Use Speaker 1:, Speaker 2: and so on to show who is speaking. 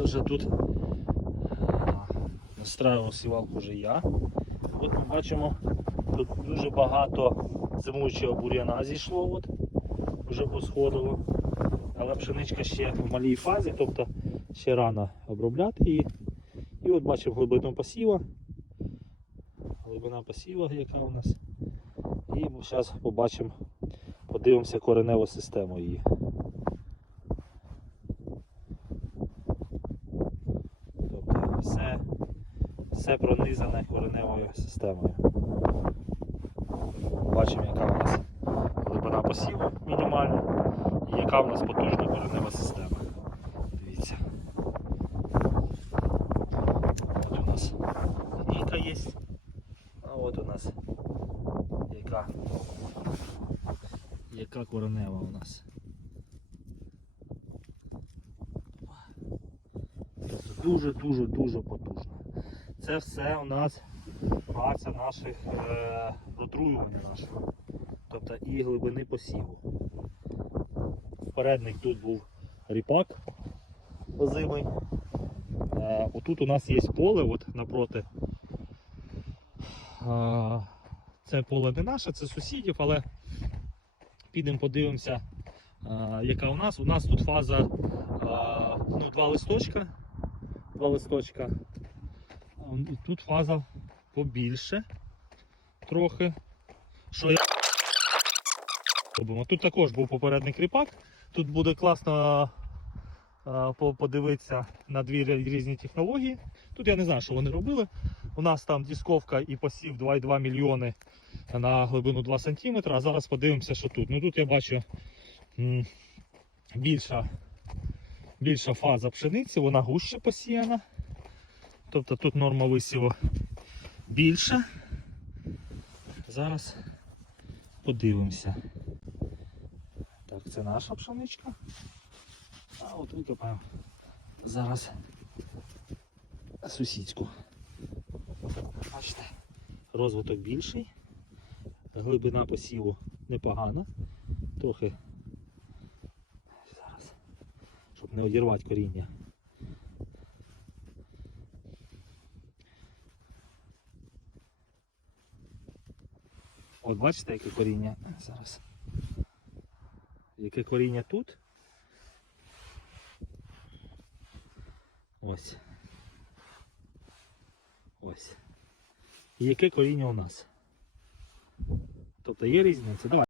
Speaker 1: Це вже тут настраював сівалку вже я. От ми бачимо, тут дуже багато зимуючого бур'яна зійшло, от, вже посходило. Але пшеничка ще в малій фазі, тобто ще рано обробляти її. І от бачимо глибину посіва. Глибина посіва, яка у нас. І зараз побачимо, подивимося кореневу систему її. Тобто все, все пронизане кореневою системою. Бачимо, яка у нас глибина посіву мінімальна і яка у нас потужна коренева система. Дивіться. От у нас лінійка є. А от у нас яка, яка коренева у нас. Дуже-дуже дуже потужна. Це все у нас праця наших е, протруювання нашого. Тобто і глибини посіву. Попередник тут був ріпак озимий. Е, отут у нас є поле от напроти. Е, це поле не наше, це сусідів, але підемо подивимося, е, яка у нас. У нас тут фаза е, ну, два листочка. Два листочка. Тут фаза побільше трохи. Що я робимо? Тут також був попередник ріпак. Тут буде класно подивитися на дві різні технології. Тут я не знаю, що вони робили. У нас там дисковка і посів 2,2 мільйони на глибину 2 см, а зараз подивимося, що тут. Ну тут я бачу більша, більша фаза пшениці, вона гуще посіяна. Тобто тут норма висіву більша. Зараз подивимося. Так, це наша пшеничка. А от викопаємо зараз сусідську. Бачите, розвиток більший, глибина посіву непогана. Трохи зараз, щоб не одірвати коріння. От бачите, яке коріння зараз. Яке коріння тут? Ось. Ось. І яке коріння у нас? Тобто є різниця? Давай.